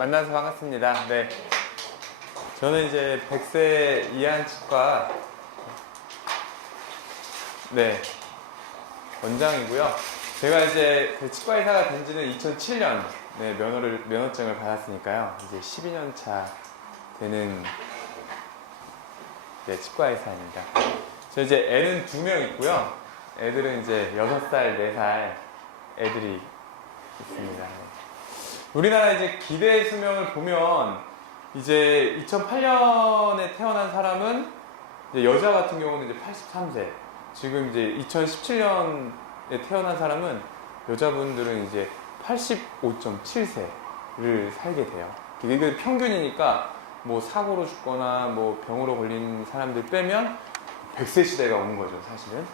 만나서 반갑습니다. 네. 저는 이제 100세 이한치과 원장이고요. 제가 이제 그 치과의사가 된 지는 2007년 면허증을 받았으니까요. 이제 12년 차 되는 치과의사입니다. 저 이제 애는 2명 있고요. 애들은 이제 6살, 4살 애들이 있습니다. 우리나라 이제 기대 수명을 보면 이제 2008년에 태어난 사람은 이제 여자 같은 경우는 이제 83세. 지금 이제 2017년에 태어난 사람은 여자분들은 이제 85.7세를 살게 돼요. 이게 평균이니까 뭐 사고로 죽거나 뭐 병으로 걸린 사람들 빼면 100세 시대가 온 거죠, 사실은.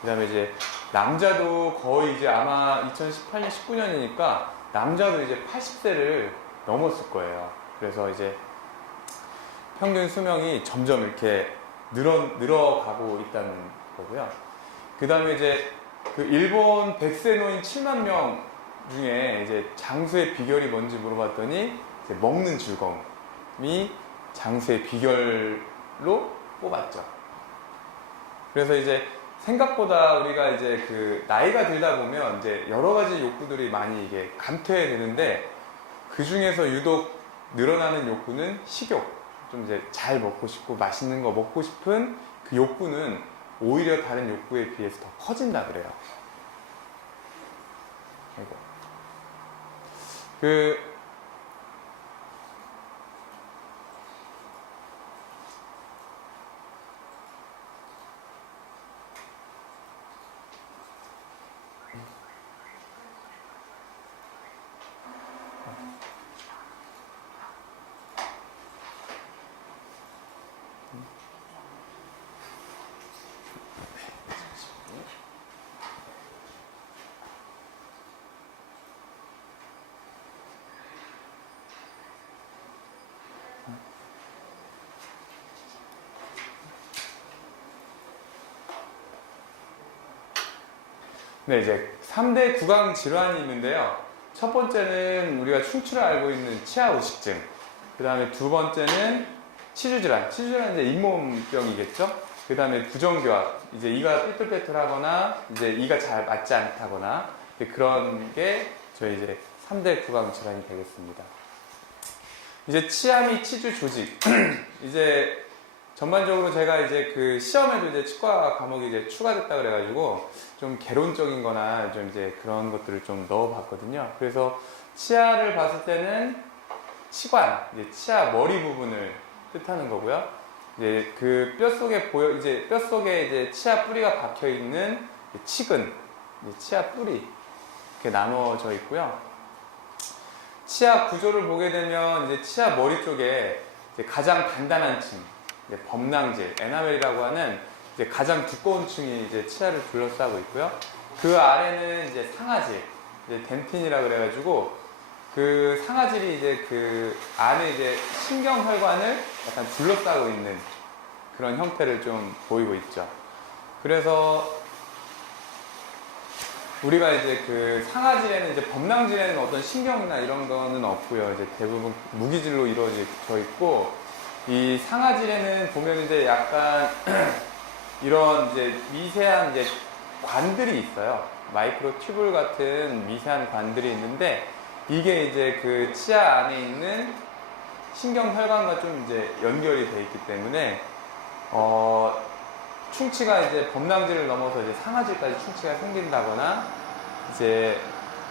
그 다음에 이제 남자도 거의 이제 아마 2018년, 19년이니까 남자도 이제 80세를 넘었을 거예요. 그래서 이제 평균 수명이 점점 이렇게 늘어가고 있다는 거고요. 그 다음에 이제 그 일본 100세 노인 7만 명 중에 이제 장수의 비결이 뭔지 물어봤더니 이제 먹는 즐거움이 장수의 비결로 뽑았죠. 그래서 이제 생각보다 우리가 이제 그 나이가 들다 보면 이제 여러 가지 욕구들이 많이 이게 감퇴되는데 그 중에서 유독 늘어나는 욕구는 식욕. 좀 이제 잘 먹고 싶고 맛있는 거 먹고 싶은 그 욕구는 오히려 다른 욕구에 비해서 더 커진다 그래요. 아이고. 네, 이제 3대 구강 질환이 있는데요. 첫 번째는 우리가 충치로 알고 있는 치아의식증. 그 다음에 두 번째는 치주질환. 치주질환은 이제 잇몸병이겠죠. 그 다음에 부정교합. 이제 이가 삐뚤빼뚤하거나, 이제 이가 잘 맞지 않다거나, 그런 게 저희 이제 3대 구강 질환이 되겠습니다. 이제 치아 및 치주 조직. 이제 전반적으로 제가 이제 그 시험에도 이제 치과 과목이 이제 추가됐다 그래가지고 좀 개론적인 거나 좀 이제 그런 것들을 좀 넣어봤거든요. 그래서 치아를 봤을 때는 치관, 이제 치아 머리 부분을 뜻하는 거고요. 이제 그 뼈 속에 뼈 속에 이제 치아 뿌리가 박혀 있는 치근, 이제 치아 뿌리 이렇게 나누어져 있고요. 치아 구조를 보게 되면 이제 치아 머리 쪽에 이제 가장 단단한 층, 범낭질, 에나멜이라고 하는 이제 가장 두꺼운 층이 이제 치아를 둘러싸고 있고요. 그 아래는 이제 상아질, 이제 덴틴이라 그래가지고 그 상아질이 이제 그 안에 이제 신경혈관을 약간 둘러싸고 있는 그런 형태를 좀 보이고 있죠. 그래서 우리가 이제 그 상아질에는 이제 범낭질에는 어떤 신경이나 이런 거는 없고요. 이제 대부분 무기질로 이루어져 있고, 이 상아질에는 보면 이제 약간 이런 이제 미세한 이제 관들이 있어요. 마이크로 튜블 같은 미세한 관들이 있는데 이게 이제 그 치아 안에 있는 신경혈관과 좀 이제 연결이 돼 있기 때문에 충치가 이제 범낭질을 넘어서 이제 상아질까지 충치가 생긴다거나 이제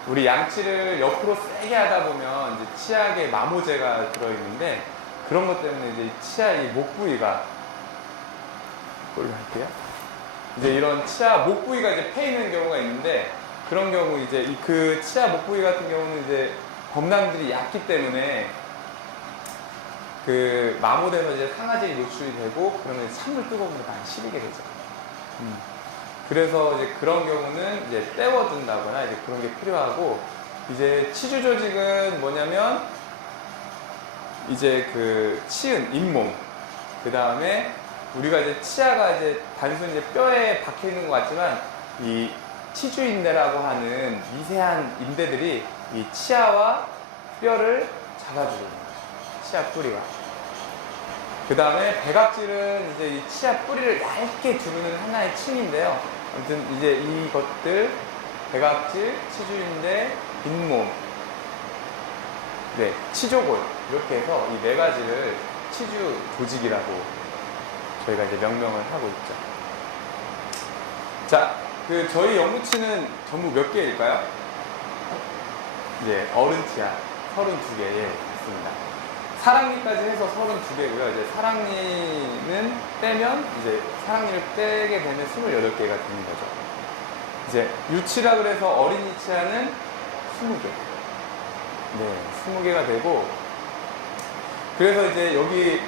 우리 양치를 옆으로 세게 하다 보면 이제 치아에 마모제가 들어있는데 그런 것 때문에 이제 치아 이 목 부위가 할게요. 이제 이런 치아 목 부위가 이제 패이는 경우가 있는데 그런 경우 이제 그 치아 목 부위 같은 경우는 이제 범낭질이 얕기 때문에 그 마모돼서 이제 상아질이 노출이 되고 그러면 찬물 뜨거운 물 많이 시리게 되죠. 그래서 이제 그런 경우는 이제 떼워준다거나 이제 그런 게 필요하고 이제 치주 조직은 뭐냐면 이제 그 치은, 잇몸, 그 다음에 우리가 이제 치아가 이제 단순히 이제 뼈에 박혀 있는 것 같지만 이 치주인대라고 하는 미세한 인대들이 이 치아와 뼈를 닫아주는 거예요. 치아 뿌리가. 그 다음에 배각질은 이제 이 치아 뿌리를 얇게 두르는 하나의 층인데요. 아무튼 이제 이것들 배각질, 치주인대, 잇몸, 네, 치조골 이렇게 해서 이 네 가지를 치주 조직이라고 저희가 이제 명명을 하고 있죠. 자, 저희 영구치는 전부 몇 개일까요? 이제 어른 치아 32개에 있습니다. 사랑니까지 해서 32개고요. 이제 사랑니는 빼면 이제 사랑니를 빼게 되면 28개가 되는 거죠. 이제 유치라 그래서 어린이 치아는 20개. 네, 20개가 되고, 그래서 이제 여기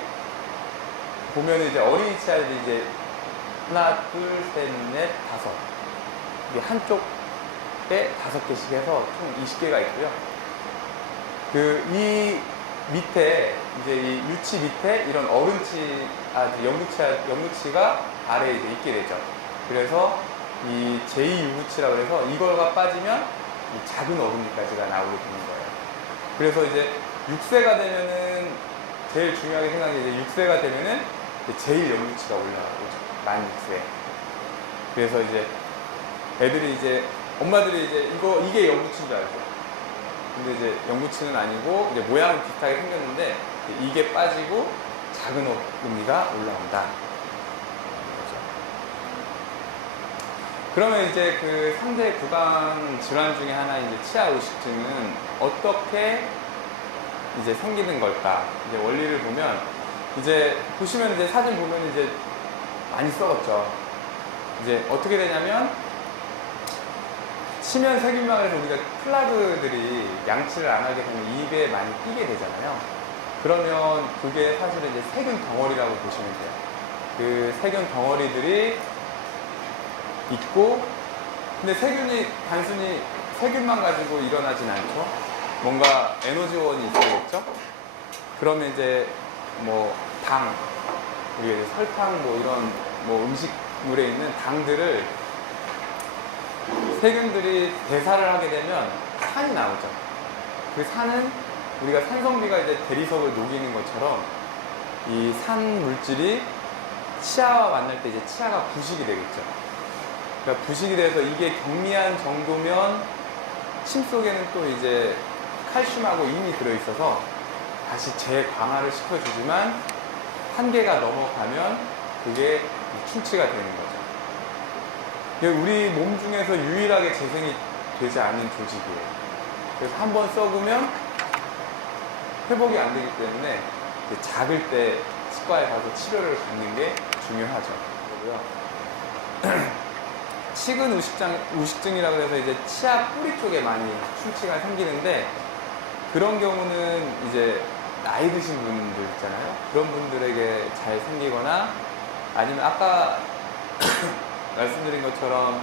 보면 이제 어린이 치아들이 이제 하나, 둘, 셋, 넷, 다섯. 이게 한쪽에 5개씩 해서 총 20개가 있고요. 이 밑에, 이제 이 유치 밑에 이런 어른치, 영구치가 아래에 이제 있게 되죠. 그래서 이 제2유구치라고 해서 이거가 빠지면 이 작은 어른이까지가 나오게 되는 거예요. 그래서 이제 6세가 되면은 제일 중요하게 생각하는 게 이제 6세가 되면은 제1영구치가 올라오죠. 만 6세. 그래서 이제 애들이 이제 엄마들이 이제 이게 영구치인 줄 알죠. 근데 이제 영구치는 아니고 이제 모양은 비슷하게 생겼는데 이게 빠지고 작은 어금니가 올라온다. 그러면 이제 3대 구강 질환 중에 하나인 이제 치아 의식증은 어떻게 이제 생기는 걸까? 이제 원리를 보면 이제 보시면 이제 사진 보면 이제 많이 썩었죠. 이제 어떻게 되냐면 치면 세균막을 해서 우리가 플라그들이 양치를 안 하게 되면 입에 많이 끼게 되잖아요. 그러면 그게 사실은 이제 세균 덩어리라고 보시면 돼요. 그 세균 덩어리들이 있고, 근데 세균이 단순히 세균만 가지고 일어나진 않죠. 뭔가 에너지원이 있어야겠죠. 그러면 이제 뭐 당, 우리가 이제 설탕 뭐 이런 뭐 음식물에 있는 당들을 세균들이 대사를 하게 되면 산이 나오죠. 그 산은 우리가 산성비가 이제 대리석을 녹이는 것처럼 이 산 물질이 치아와 만날 때 이제 치아가 부식이 되겠죠. 그러니까 부식이 돼서 이게 경미한 정도면 침 속에는 또 이제 칼슘하고 인이 들어있어서 다시 재광화를 시켜주지만 한계가 넘어가면 그게 충치가 되는 거죠. 우리 몸 중에서 유일하게 재생이 되지 않는 조직이에요. 그래서 한번 썩으면 회복이 안 되기 때문에 작을 때 치과에 가서 치료를 받는 게 중요하죠. 치근 우식증이라고 해서 이제 치아 뿌리 쪽에 많이 충치가 생기는데, 그런 경우는 이제 나이 드신 분들 있잖아요. 그런 분들에게 잘 생기거나 아니면 아까 말씀드린 것처럼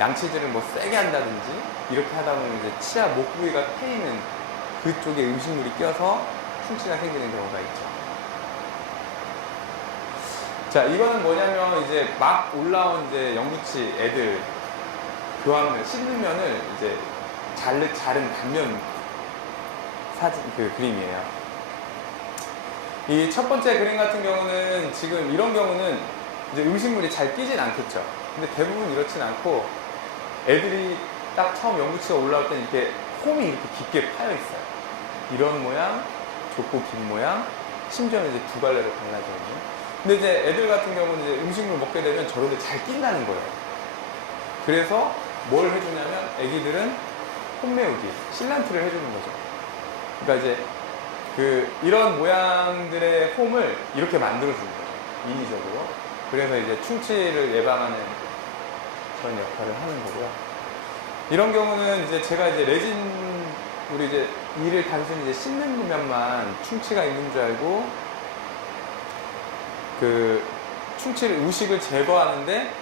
양치질을 뭐 세게 한다든지 이렇게 하다 보면 이제 치아 목 부위가 패이는 그쪽에 음식물이 껴서 충치가 생기는 경우가 있죠. 자, 이거는 뭐냐면 이제 막 올라온 이제 영구치 애들 교환면, 씻는 면을 이제 자른 단면 사진, 그림이에요. 이 첫 번째 그림 같은 경우는 지금 이런 경우는 이제 음식물이 잘 끼진 않겠죠. 근데 대부분 이렇진 않고 애들이 딱 처음 영구치가 올라올 때는 이렇게 홈이 이렇게 깊게 파여 있어요. 이런 모양, 좁고 긴 모양, 심지어는 이제 두 갈래로 갈라져 있는. 근데 이제 애들 같은 경우는 이제 음식물 먹게 되면 저런데 잘 낀다는 거예요. 그래서 뭘 해주냐면 애기들은 홈 메우기, 실란트를 해주는 거죠. 그러니까 이제 이런 모양들의 홈을 이렇게 만들어주는 거죠. 인위적으로. 그래서 이제 충치를 예방하는 그런 역할을 하는 거고요. 이런 경우는 이제 제가 이제 우리 이제 이를 단순히 이제 씻는 면만 충치가 있는 줄 알고 우식을 제거하는데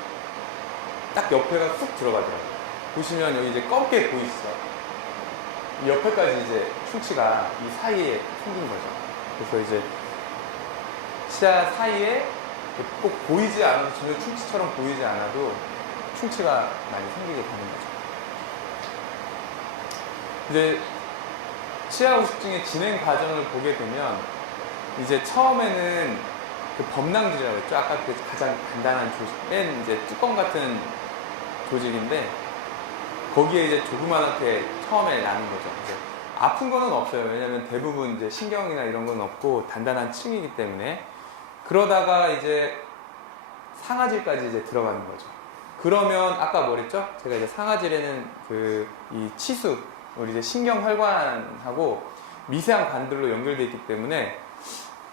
딱 옆에가 쑥 들어가더라고요. 보시면 여기 이제 검게 보이시죠? 이 옆에까지 이제 충치가 이 사이에 생긴 거죠. 그래서 이제 치아 사이에 꼭 보이지 않아도, 전혀 충치처럼 보이지 않아도 충치가 많이 생기게 되는 거죠. 이제 치아 우식증의 진행 과정을 보게 되면 이제 처음에는 그 범낭질이라고 했죠. 아까 그 가장 간단한 조직, 맨 이제 뚜껑 같은 조직인데 거기에 이제 조그만하게 처음에 나는 거죠. 이제 아픈 거는 없어요. 왜냐면 대부분 이제 신경이나 이런 건 없고 단단한 층이기 때문에. 그러다가 이제 상아질까지 이제 들어가는 거죠. 그러면 아까 뭐랬죠? 제가 이제 상아질에는 그 이 치수, 우리 이제 신경혈관하고 미세한 관들로 연결되어 있기 때문에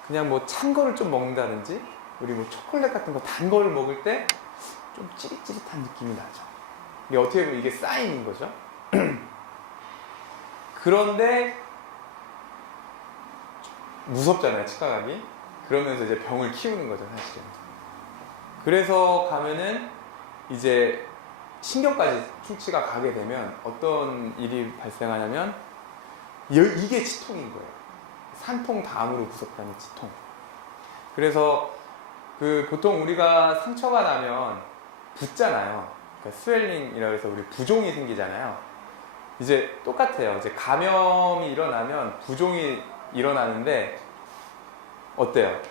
그냥 뭐 찬 거를 좀 먹는다든지 우리 뭐 초콜릿 같은 거 단 거를 먹을 때 좀 찌릿찌릿한 느낌이 나죠. 이게 어떻게 보면 이게 사인인 거죠. 그런데 무섭잖아요, 치과 가기. 그러면서 이제 병을 키우는 거죠, 사실은. 그래서 가면은 이제 신경까지 충치가 가게 되면 어떤 일이 발생하냐면 이게 치통인 거예요. 산통 다음으로 무섭다는 치통. 그래서 그 보통 우리가 상처가 나면 붓잖아요. 그러니까 스웰링이라고 해서 우리 부종이 생기잖아요. 이제 똑같아요. 이제 감염이 일어나면 부종이 일어나는데 어때요?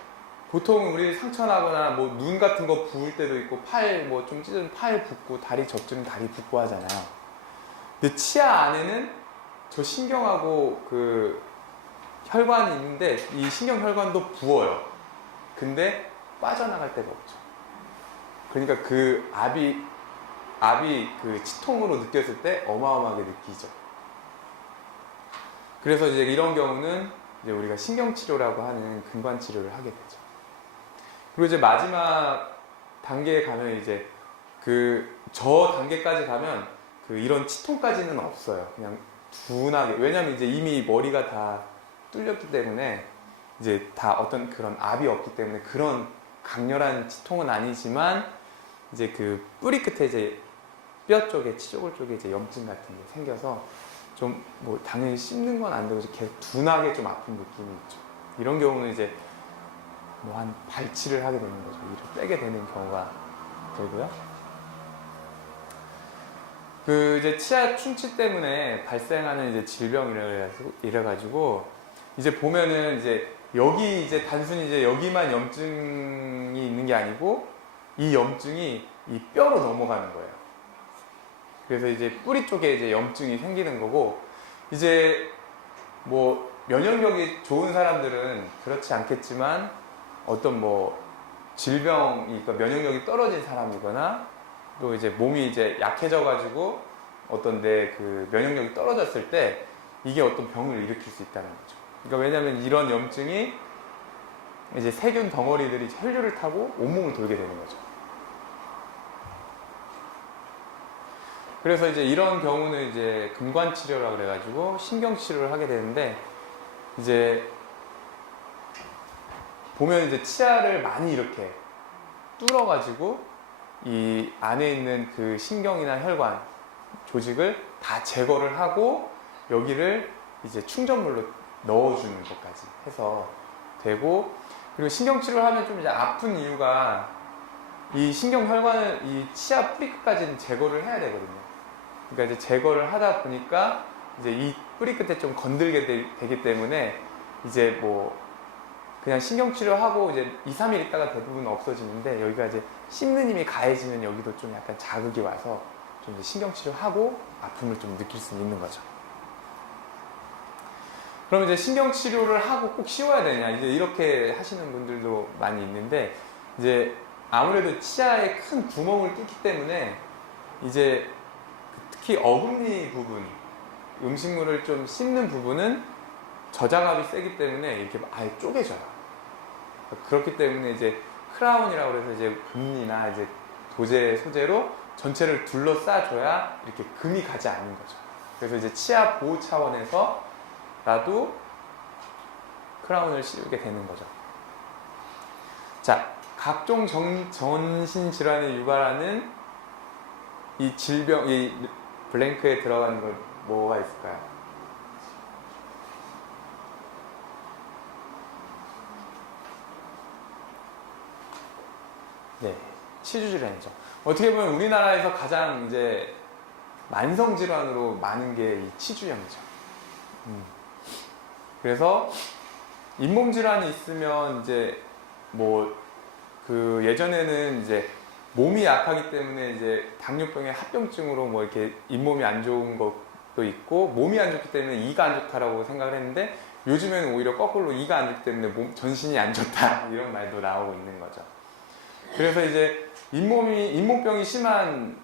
보통 우리 상처 나거나 뭐 눈 같은 거 부을 때도 있고 팔 뭐 좀 찢은 팔 붓고 다리 젖으면 다리 붓고 하잖아요. 근데 치아 안에는 저 신경하고 그 혈관이 있는데 이 신경혈관도 부어요. 근데 빠져나갈 데가 없죠. 그러니까 그 압이 그 치통으로 느꼈을 때 어마어마하게 느끼죠. 그래서 이제 이런 경우는 이제 우리가 신경치료라고 하는 근관치료를 하게 되죠. 그리고 이제 마지막 단계에 가면 이제 저 단계까지 가면 이런 치통까지는 없어요. 그냥 둔하게. 왜냐면 이제 이미 머리가 다 뚫렸기 때문에 이제 다 어떤 그런 압이 없기 때문에 그런 강렬한 치통은 아니지만 이제 그 뿌리 끝에 이제 뼈 쪽에 치조골 쪽에 이제 염증 같은 게 생겨서 좀 뭐 당연히 씹는 건 안 되고 계속 둔하게 좀 아픈 느낌이 있죠. 이런 경우는 이제 뭐 한 발치를 하게 되는 거죠. 이를 빼게 되는 경우가 되고요. 그 이제 치아 충치 때문에 발생하는 이제 질병이래가지고 이제 보면은 이제 여기 이제 단순히 이제 여기만 염증이 있는 게 아니고 이 염증이 이 뼈로 넘어가는 거예요. 그래서 이제 뿌리 쪽에 이제 염증이 생기는 거고 이제 뭐 면역력이 좋은 사람들은 그렇지 않겠지만 어떤 뭐 질병이 그러니까 면역력이 떨어진 사람이거나 또 이제 몸이 이제 약해져가지고 어떤 내 그 면역력이 떨어졌을 때 이게 어떤 병을 일으킬 수 있다는 거죠. 그러니까 왜냐하면 이런 염증이 이제 세균 덩어리들이 혈류를 타고 온몸을 돌게 되는 거죠. 그래서 이제 이런 경우는 이제 근관치료라고 그래가지고 신경치료를 하게 되는데 이제 보면 이제 치아를 많이 이렇게 뚫어가지고 이 안에 있는 그 신경이나 혈관 조직을 다 제거를 하고 여기를 이제 충전물로 넣어주는 것까지 해서 되고 그리고 신경치료를 하면 좀 이제 아픈 이유가 이 신경혈관을 이 치아 뿌리 끝까지는 제거를 해야 되거든요. 그러니까 이제 제거를 하다 보니까 이제 이 뿌리 끝에 좀 건들게 되기 때문에 이제 뭐 그냥 신경치료하고 이제 2, 3일 있다가 대부분 없어지는데 여기가 이제 씹는 힘이 가해지면 여기도 좀 약간 자극이 와서 좀 이제 신경치료하고 아픔을 좀 느낄 수 있는 거죠. 그럼 이제 신경치료를 하고 꼭 씌워야 되냐 이제 이렇게 하시는 분들도 많이 있는데 이제 아무래도 치아에 큰 구멍을 뚫기 때문에 이제 특히 어금니 부분 음식물을 좀 씹는 부분은 저장압이 세기 때문에 이렇게 아예 쪼개져요. 그렇기 때문에 이제 크라운이라고 해서 이제 금리나 이제 도제 소재로 전체를 둘러싸줘야 이렇게 금이 가지 않는 거죠. 그래서 이제 치아 보호 차원에서라도 크라운을 씌우게 되는 거죠. 자, 각종 전신질환을 유발하는 이 질병, 이 블랭크에 들어가는 걸 뭐가 있을까요? 네, 치주질환이죠. 어떻게 보면 우리나라에서 가장 이제 만성질환으로 많은 게 이 치주염이죠. 그래서 잇몸 질환이 있으면 이제 뭐 그 예전에는 이제 몸이 약하기 때문에 이제 당뇨병의 합병증으로 뭐 이렇게 잇몸이 안 좋은 것도 있고 몸이 안 좋기 때문에 이가 안 좋다라고 생각을 했는데 요즘에는 오히려 거꾸로 이가 안 좋기 때문에 전신이 안 좋다 이런 말도 나오고 있는 거죠. 그래서 이제 잇몸병이 심한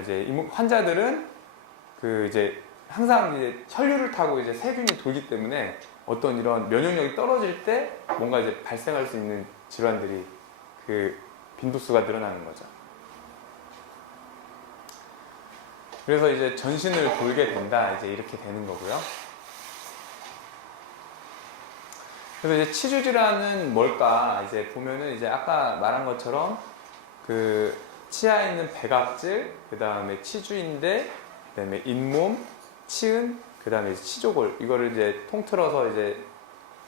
이제 잇몸 환자들은 이제 항상 이제 혈류를 타고 이제 세균이 돌기 때문에 어떤 이런 면역력이 떨어질 때 뭔가 이제 발생할 수 있는 질환들이 빈도수가 늘어나는 거죠. 그래서 이제 전신을 돌게 된다, 이제 이렇게 되는 거고요. 그래서 이제 치주 질환은 뭘까? 이제 보면은 이제 아까 말한 것처럼 치아에 있는 백악질, 그 다음에 치주인대, 그 다음에 잇몸, 치은, 그 다음에 치조골, 이거를 이제 통틀어서 이제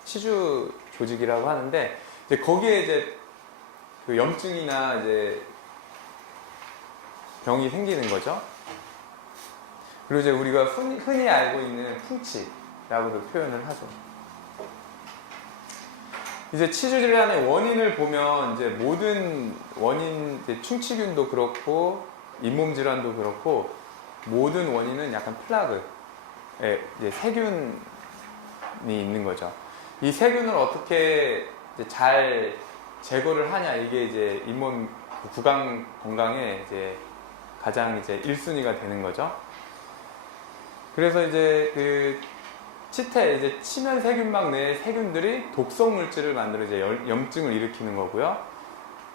치주 조직이라고 하는데, 이제 거기에 이제 염증이나 이제 병이 생기는 거죠. 그리고 이제 우리가 흔히 알고 있는 풍치라고도 표현을 하죠. 이제 치주 질환의 원인을 보면 이제 모든 원인, 이제 충치균도 그렇고 잇몸 질환도 그렇고 모든 원인은 약간 이제 세균이 있는 거죠. 이 세균을 어떻게 이제 잘 제거를 하냐, 이게 이제 잇몸 구강 건강에 이제 가장 이제 1순위가 되는 거죠. 그래서 이제 치태, 이제 치면 세균막 내의 세균들이 독성 물질을 만들어 이제 염증을 일으키는 거고요.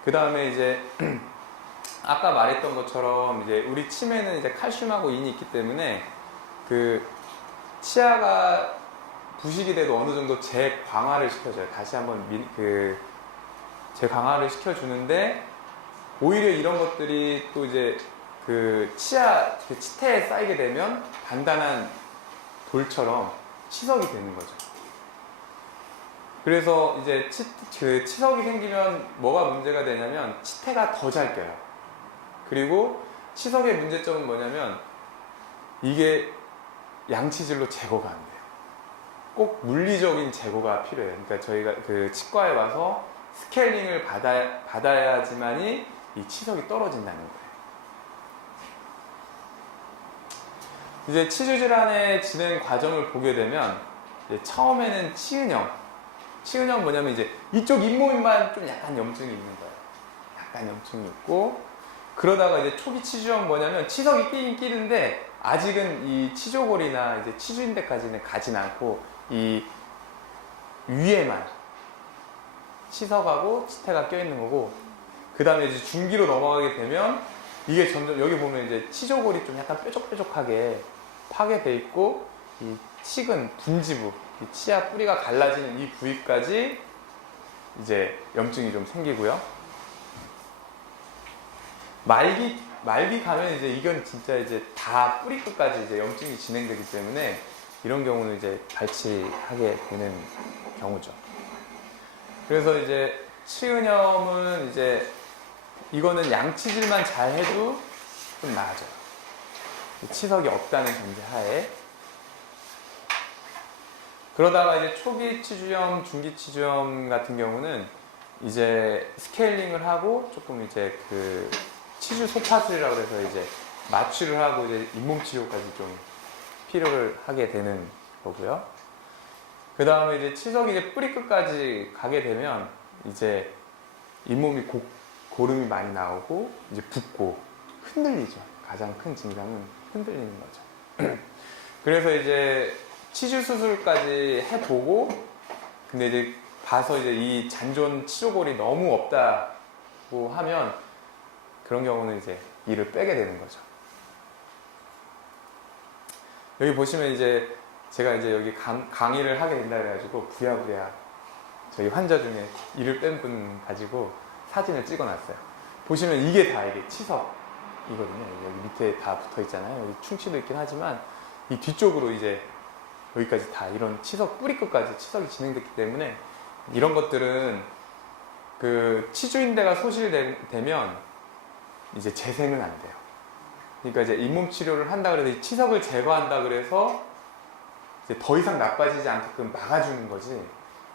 그 다음에 이제 아까 말했던 것처럼 이제 우리 침에는 이제 칼슘하고 인이 있기 때문에 치아가 부식이 돼도 어느 정도 재광화를 시켜줘요. 다시 한번 재광화를 시켜주는데 오히려 이런 것들이 또 이제 치태에 쌓이게 되면 단단한 돌처럼 치석이 되는 거죠. 그래서 이제 치석이 생기면 뭐가 문제가 되냐면 치태가 더 잘 껴요. 그리고 치석의 문제점은 뭐냐면 이게 양치질로 제거가 안 돼요. 꼭 물리적인 제거가 필요해요. 그러니까 저희가 치과에 와서 스케일링을 받아야지만이 이 치석이 떨어진다는 거예요. 이제 치주 질환의 진행 과정을 보게 되면 처음에는 치은염 뭐냐면 이제 이쪽 잇몸만 좀 약간 염증이 있는 거예요. 약간 염증이 있고, 그러다가 이제 초기 치주염 뭐냐면 치석이 끼긴 끼는데 아직은 이 치조골이나 이제 치주인대까지는 가진 않고 이 위에만 치석하고 치태가 껴있는 거고, 그 다음에 이제 중기로 넘어가게 되면 이게 점점 여기 보면 이제 치조골이 좀 약간 뾰족뾰족하게 파괴돼 있고, 이 치근 분지부, 이 치아 뿌리가 갈라지는 이 부위까지 이제 염증이 좀 생기고요. 말기 가면 이제 이건 진짜 이제 다 뿌리 끝까지 이제 염증이 진행되기 때문에 이런 경우는 이제 발치하게 되는 경우죠. 그래서 이제 치은염은 이제 이거는 양치질만 잘 해도 좀 나아져요. 치석이 없다는 전제 하에. 그러다가 이제 초기 치주염, 중기 치주염 같은 경우는 이제 스케일링을 하고 조금 이제 치주 소파술이라고 해서 이제 마취를 하고 이제 잇몸 치료까지 좀 필요를 하게 되는 거고요. 그 다음에 이제 치석이 이제 뿌리 끝까지 가게 되면 이제 잇몸이 고름이 많이 나오고 이제 붓고 흔들리죠. 가장 큰 증상은 흔들리는 거죠. 그래서 이제 치주 수술까지 해보고, 근데 이제 봐서 이제 이 잔존 치조골이 너무 없다고 하면 그런 경우는 이제 이를 빼게 되는 거죠. 여기 보시면 이제 제가 이제 여기 강의를 하게 된다 그래가지고 부랴부랴 저희 환자 중에 이를 뺀 분 가지고 사진을 찍어놨어요. 보시면 이게 치석이거든요. 여기 밑에 다 붙어 있잖아요. 여기 충치도 있긴 하지만 이 뒤쪽으로 이제 여기까지 다 이런 치석 뿌리 끝까지 치석이 진행됐기 때문에 이런 것들은 치주인대가 소실되면 이제 재생은 안 돼요. 그러니까 이제 잇몸 치료를 한다 그래서 이 치석을 제거한다 그래서 이제 더 이상 나빠지지 않게끔 막아주는 거지.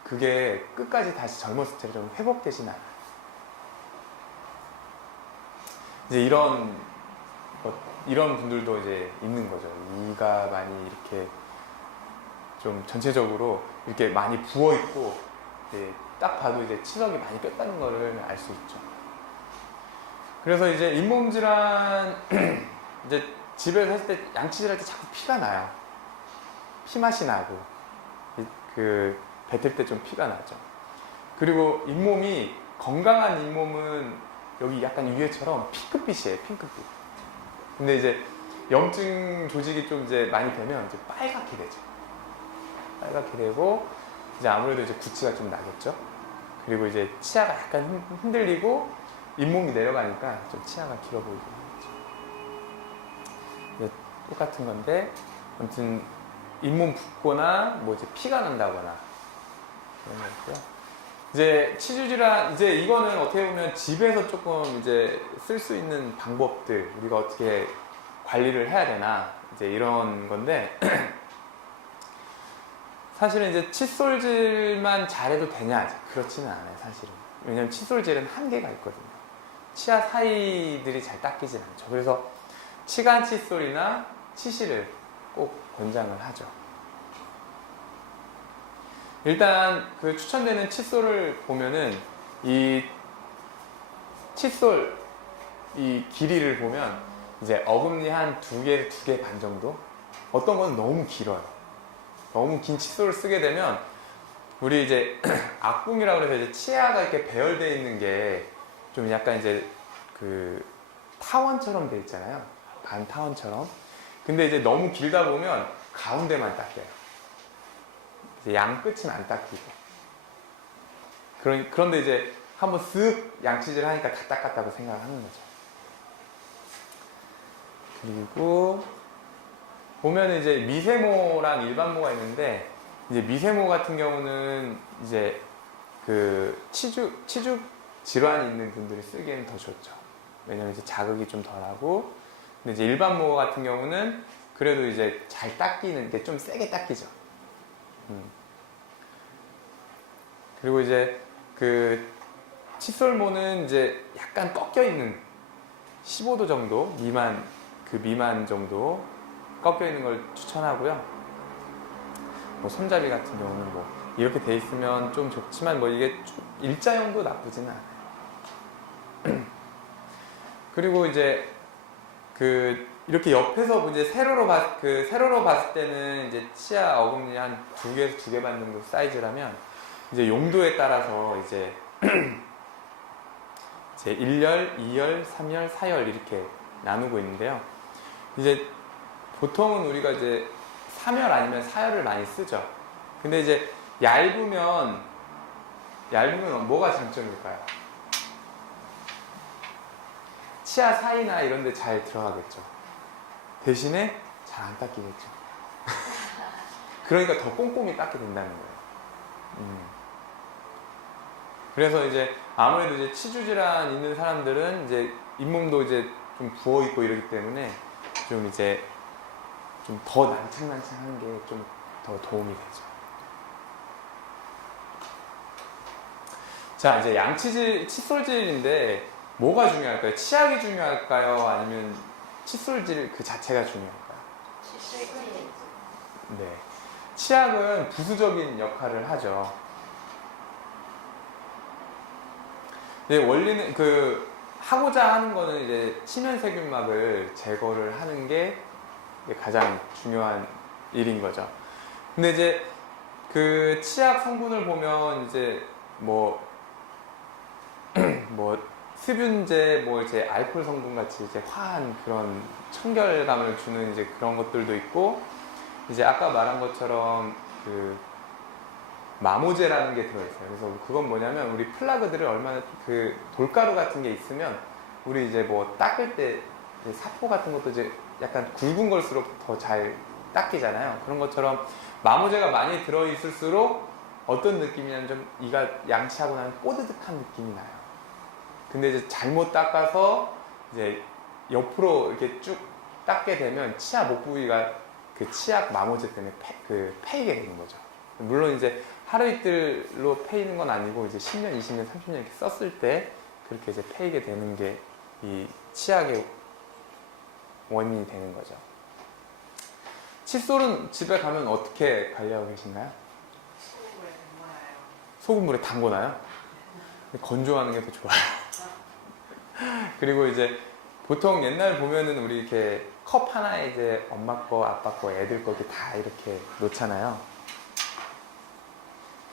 그게 끝까지 다시 젊었을 때처럼 회복되진 않아요. 이제 이런 분들도 이제 있는 거죠. 이가 많이 이렇게 좀 전체적으로 이렇게 많이 부어 있고, 딱 봐도 이제 치석이 많이 꼈다는 거를 알 수 있죠. 그래서 이제 잇몸 질환, 이제 집에서 했을 때 양치질 할 때 자꾸 피가 나요. 피 맛이 나고, 뱉을 때 좀 피가 나죠. 그리고 잇몸이, 건강한 잇몸은 여기 약간 위에처럼 핑크빛이에요, 핑크빛. 근데 이제 염증 조직이 좀 이제 많이 되면 이제 빨갛게 되죠. 빨갛게 되고, 이제 아무래도 이제 구취가 좀 나겠죠. 그리고 이제 치아가 약간 흔들리고, 잇몸이 내려가니까 좀 치아가 길어 보이긴 하죠. 똑같은 건데, 아무튼 잇몸 붓거나 뭐 이제 피가 난다거나 그런 거고요. 이제 치주 질환, 이제 이거는 어떻게 보면 집에서 조금 이제 쓸 수 있는 방법들, 우리가 어떻게 관리를 해야 되나, 이제 이런 건데, 사실은 이제 칫솔질만 잘해도 되냐? 그렇지는 않아요, 사실은. 왜냐면 칫솔질은 한계가 있거든요. 치아 사이들이 잘 닦이진 않죠. 그래서 치간 칫솔이나 치실을 꼭 권장을 하죠. 일단 그 추천되는 칫솔을 보면은 이 칫솔 이 길이를 보면 이제 어금니 한 두 개 반 정도? 어떤 건 너무 길어요. 너무 긴 칫솔을 쓰게 되면 우리 이제 악궁이라고 해서 이제 치아가 이렇게 배열되어 있는 게 좀 약간 이제 그 타원처럼 돼 있잖아요. 반 타원처럼. 근데 이제 너무 길다 보면 가운데만 닦여요. 양 끝은 안 닦이고. 그런데 이제 한번 쓱 양치질 하니까 다 닦았다고 생각하는 거죠. 그리고 보면 이제 미세모랑 일반모가 있는데, 이제 미세모 같은 경우는 이제 그 치주 질환이 있는 분들이 쓰기에는 더 좋죠. 왜냐면 이제 자극이 좀 덜하고, 근데 이제 일반모 같은 경우는 그래도 이제 잘 닦이는 게 좀 세게 닦이죠. 그리고 이제 그 칫솔모는 이제 약간 꺾여 있는 15도 정도 미만, 그 미만 정도 꺾여 있는 걸 추천하고요. 뭐 손잡이 같은 경우는 뭐 이렇게 돼 있으면 좀 좋지만 뭐 이게 일자형도 나쁘지는 않아요. 그리고 이제 그 이렇게 옆에서 이제 세로로 봤을 때는 이제 치아 어금니 한 2개에서 2개 반 정도 사이즈라면, 이제 용도에 따라서 이제 1열, 2열, 3열, 4열 이렇게 나누고 있는데요. 이제 보통은 우리가 이제 3열 아니면 4열을 많이 쓰죠. 근데 이제 얇으면 뭐가 장점일까요? 치아 사이나 이런 데 잘 들어가겠죠. 대신에 잘 안 닦이겠죠. 그러니까 더 꼼꼼히 닦게 된다는 거예요. 그래서 이제 아무래도 이제 치주 질환 있는 사람들은 이제 잇몸도 이제 좀 부어 있고 이러기 때문에 좀 이제 좀 더 난창난창한 게 좀 더 도움이 되죠. 자, 이제 칫솔질인데 뭐가 중요할까요? 치약이 중요할까요? 아니면 칫솔질 그 자체가 중요할까요? 칫솔질. 네. 치약은 부수적인 역할을 하죠. 네, 원리는 하고자 하는 거는 이제 치면세균막을 제거를 하는 게 가장 중요한 일인 거죠. 근데 이제 그 치약 성분을 보면 이제 뭐 흡윤제, 이제 알코올 성분 같이 이제 화한 그런 청결감을 주는 이제 그런 것들도 있고, 이제 아까 말한 것처럼 그 마모제라는 게 들어있어요. 그래서 그건 뭐냐면 우리 플라그들을 얼마나 그 돌가루 같은 게 있으면 우리 이제 뭐 닦을 때 사포 같은 것도 이제 약간 굵은 걸수록 더 잘 닦이잖아요. 그런 것처럼 마모제가 많이 들어있을수록 어떤 느낌이냐면 좀 이가 양치하고 나면 뽀드득한 느낌이 나요. 근데 이제 잘못 닦아서 이제 옆으로 이렇게 쭉 닦게 되면 치아 목 부위가 그 치약 마모제 때문에 패이게 되는 거죠. 물론 이제 하루 이틀로 패이는 건 아니고 이제 10년, 20년, 30년 이렇게 썼을 때 그렇게 이제 패이게 되는 게 이 치약의 원인이 되는 거죠. 칫솔은 집에 가면 어떻게 관리하고 계신가요? 소금물에 담궈놔요? 건조하는 게 더 좋아요. 그리고 이제 보통 옛날 보면은 우리 이렇게 컵 하나에 이제 엄마 거, 아빠 거, 애들 거 이렇게 다 이렇게 놓잖아요.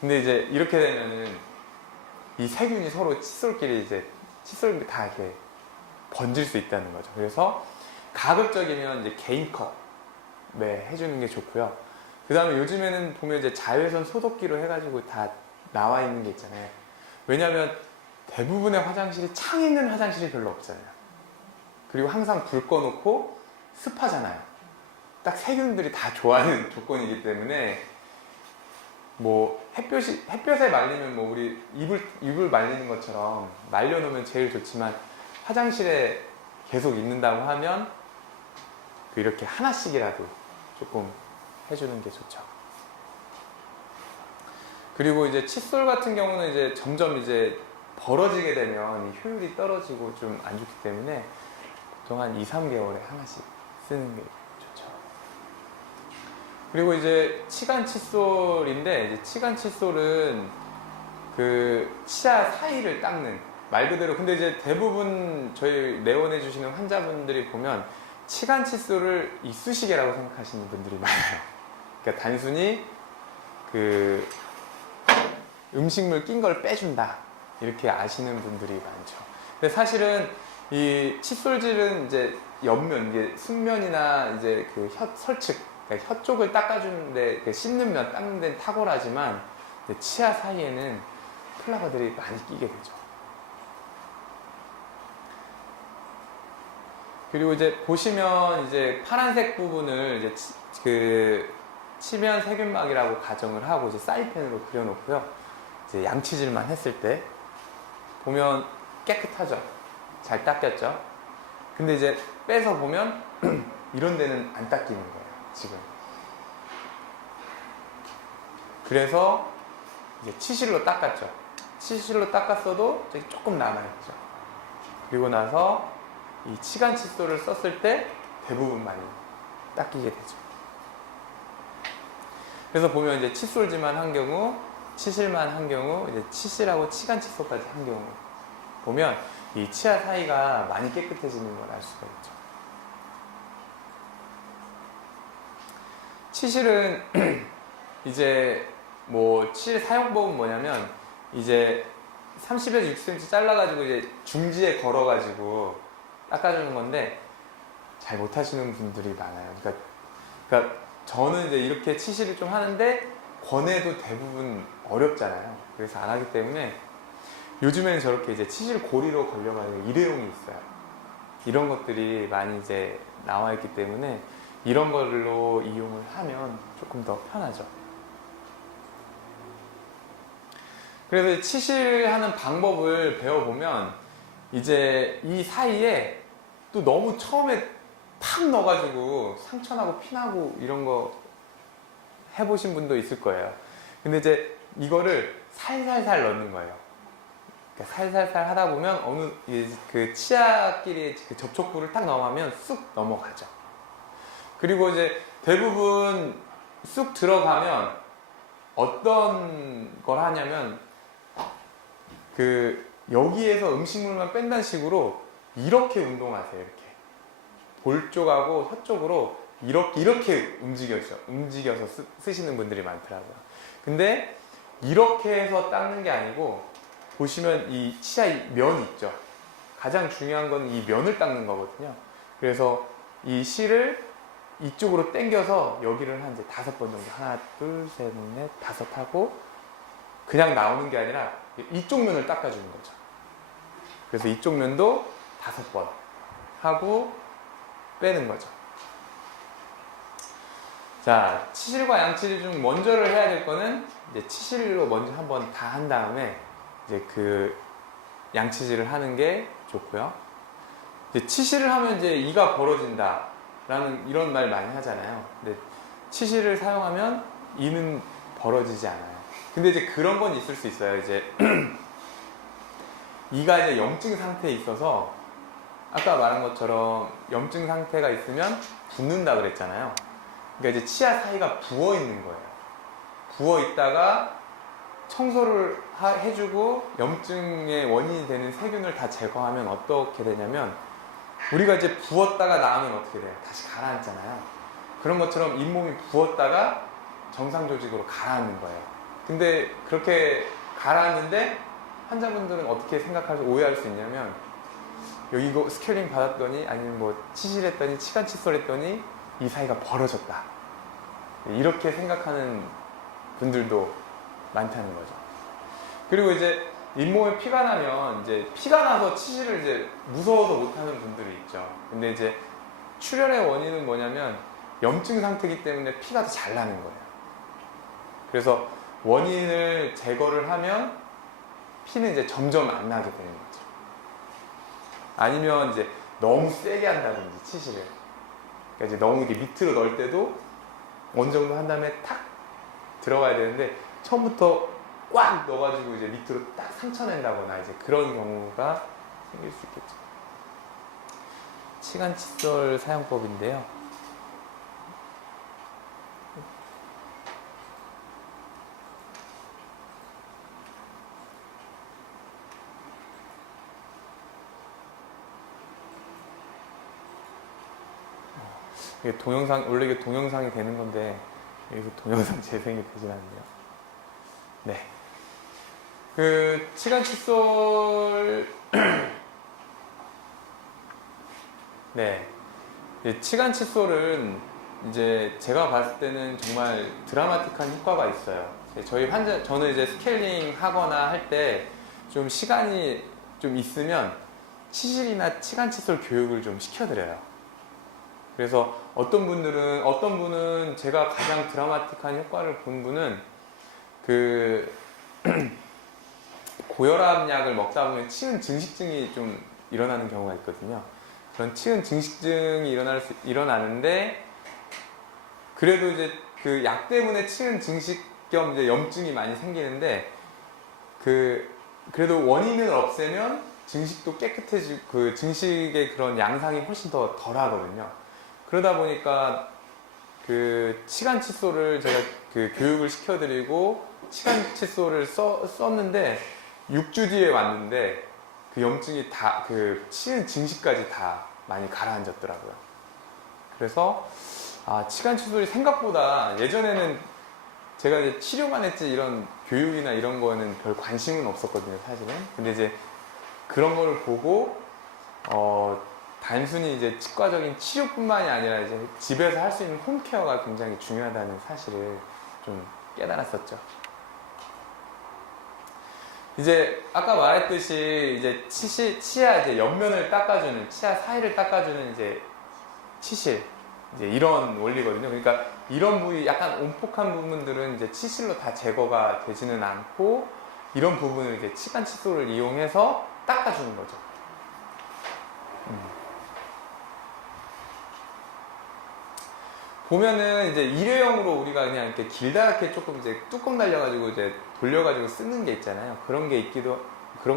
근데 이제 이렇게 되면은 이 세균이 서로 칫솔끼리 이제 칫솔 다 이렇게 번질 수 있다는 거죠. 그래서 가급적이면 이제 개인 컵에 해주는 게 좋고요. 그 다음에 요즘에는 보면 이제 자외선 소독기로 해가지고 다 나와 있는 게 있잖아요. 왜냐하면 대부분의 화장실이 창 있는 화장실이 별로 없잖아요. 그리고 항상 불 꺼놓고 습하잖아요. 딱 세균들이 다 좋아하는 조건이기 때문에 뭐 햇볕에 말리면 뭐 우리 이불 말리는 것처럼 말려놓으면 제일 좋지만 화장실에 계속 있는다고 하면 이렇게 하나씩이라도 조금 해주는 게 좋죠. 그리고 이제 칫솔 같은 경우는 이제 점점 이제 벌어지게 되면 이 효율이 떨어지고 좀 안 좋기 때문에 보통 한 2, 3개월에 하나씩 쓰는 게 좋죠. 그리고 이제 치간 칫솔인데 이제 치간 칫솔은 그 치아 사이를 닦는 말 그대로. 근데 이제 대부분 저희 내원해 주시는 환자분들이 보면 치간 칫솔을 이쑤시개라고 생각하시는 분들이 많아요. 그러니까 단순히 그 음식물 낀 걸 빼준다 이렇게 아시는 분들이 많죠. 근데 사실은 이 칫솔질은 이제 옆면, 이게 숙면이나 이제 그 설측, 그러니까 혀 쪽을 닦아주는데 씹는 면, 닦는 데는 탁월하지만 치아 사이에는 플라바들이 많이 끼게 되죠. 그리고 이제 보시면 이제 파란색 부분을 이제 그 치면 세균막이라고 가정을 하고 이제 사이펜으로 그려놓고요. 이제 양치질만 했을 때 보면 깨끗하죠. 잘 닦였죠. 근데 이제 빼서 보면 이런 데는 안 닦이는 거예요, 지금. 그래서 이제 치실로 닦았죠. 치실로 닦았어도 저기 조금 남아있죠. 그리고 나서 이 치간 칫솔을 썼을 때 대부분 많이 닦이게 되죠. 그래서 보면 이제 칫솔질만 한 경우, 치실만 한 경우, 이제 치실하고 치간 칫솔까지 한 경우 보면 이 치아 사이가 많이 깨끗해지는 걸 알 수가 있죠. 치실은 이제 뭐 치실 사용법은 뭐냐면 이제 30에서 60cm 잘라가지고 이제 중지에 걸어가지고 닦아주는 건데 잘 못하시는 분들이 많아요. 그러니까 저는 이제 이렇게 치실을 좀 하는데 권해도 대부분 어렵잖아요. 그래서 안 하기 때문에 요즘에는 저렇게 이제 치실 고리로 걸려가지고 일회용이 있어요. 이런 것들이 많이 이제 나와 있기 때문에 이런 걸로 이용을 하면 조금 더 편하죠. 그래서 치실하는 방법을 배워보면 이제 이 사이에 또 너무 처음에 팍 넣어가지고 상처나고 피나고 이런 거 해보신 분도 있을 거예요. 근데 이제 이거를 살살살 넣는 거예요. 그러니까 살살살 하다 보면 어느 그 치아끼리 그 접촉부를 딱 넘어가면 쑥 넘어가죠. 그리고 이제 대부분 쑥 들어가면 어떤 걸 하냐면 그 여기에서 음식물만 뺀다는 식으로 이렇게 운동하세요. 이렇게 볼 쪽하고 혀 쪽으로 이렇게 움직여서 쓰시는 분들이 많더라고요. 근데 이렇게 해서 닦는 게 아니고 보시면 이 치아 면 있죠. 가장 중요한 건 이 면을 닦는 거거든요. 그래서 이 실을 이쪽으로 당겨서 여기를 한 이제 5번 정도, 하나, 둘, 셋, 넷, 5 하고 그냥 나오는 게 아니라 이쪽 면을 닦아주는 거죠. 그래서 이쪽 면도 5번 하고 빼는 거죠. 자, 치실과 양치질 중 먼저를 해야 될 거는 이제 치실로 먼저 한번 다 한 다음에 이제 그 양치질을 하는 게 좋고요. 이제 치실을 하면 이제 이가 벌어진다. 라는 이런 말 많이 하잖아요. 근데 치실을 사용하면 이는 벌어지지 않아요. 근데 이제 그런 건 있을 수 있어요. 이제 이가 이제 염증 상태에 있어서 아까 말한 것처럼 염증 상태가 있으면 붓는다 그랬잖아요. 그러니까 이제 치아 사이가 부어 있는 거예요. 부어 있다가 청소를 해주고 염증의 원인이 되는 세균을 다 제거하면 어떻게 되냐면 우리가 이제 부었다가 나오면 어떻게 돼요? 다시 가라앉잖아요. 그런 것처럼 잇몸이 부었다가 정상 조직으로 가라앉는 거예요. 근데 그렇게 가라앉는데 환자분들은 어떻게 생각하고 오해할 수 있냐면 여기 이거 스케일링 받았더니 아니면 뭐 치실했더니 치간 칫솔했더니 이 사이가 벌어졌다. 이렇게 생각하는 분들도 많다는 거죠. 그리고 이제 잇몸에 피가 나면 이제 피가 나서 치실을 이제 무서워서 못하는 분들이 있죠. 근데 이제 출혈의 원인은 뭐냐면 염증 상태이기 때문에 피가 더 잘 나는 거예요. 그래서 원인을 제거를 하면 피는 이제 점점 안 나게 되는 거죠. 아니면 이제 너무 세게 한다든지 치실을. 그러니까 이제 너무 이렇게 밑으로 넣을 때도 어느 정도 한 다음에 탁 들어가야 되는데 처음부터 꽉 넣어가지고 이제 밑으로 딱 상처 낸다거나 이제 그런 경우가 생길 수 있겠죠. 치간 칫솔 사용법인데요. 이게 동영상, 원래 이게 동영상이 되는 건데 여기서 동영상 재생이 되진 않네요. 네. 그 치간 칫솔 네. 치간 칫솔은 이제 제가 봤을 때는 정말 드라마틱한 효과가 있어요. 저희 환자, 저는 이제 스케일링 하거나 할 때 좀 시간이 좀 있으면 치실이나 치간 칫솔 교육을 좀 시켜드려요. 그래서 어떤 분은 제가 가장 드라마틱한 효과를 본 분은 그 고혈압 약을 먹다 보면 치은 증식증이 좀 일어나는 경우가 있거든요. 그런 치은 증식증이 일어나는데 그래도 이제 그 약 때문에 치은 증식 겸 이제 염증이 많이 생기는데 그래도 원인을 없애면 증식도 깨끗해지고 그 증식의 그런 양상이 훨씬 더 덜하거든요. 그러다 보니까 그 치간 칫솔을 제가 그 교육을 시켜드리고 치간 칫솔을 썼는데 6주 뒤에 왔는데 그 염증이 다 그 치은 증식까지 다 많이 가라앉았더라고요. 그래서 치간 칫솔이 생각보다 예전에는 제가 이제 치료만 했지 이런 교육이나 이런 거에는 별 관심은 없었거든요, 사실은. 근데 이제 그런 거를 보고 단순히 이제 치과적인 치료뿐만이 아니라 이제 집에서 할 수 있는 홈케어가 굉장히 중요하다는 사실을 좀 깨달았었죠. 이제 아까 말했듯이 이제 치아 이제 옆면을 닦아주는 치아 사이를 닦아주는 이제 치실 이제 이런 원리거든요. 그러니까 이런 부위 약간 온폭한 부분들은 이제 치실로 다 제거가 되지는 않고 이런 부분을 이제 치간 칫솔을 이용해서 닦아주는 거죠. 보면은 이제 일회용으로 우리가 그냥 이렇게 길다랗게 조금 이제 뚜껑 달려가지고 이제 돌려가지고 쓰는 게 있잖아요. 그런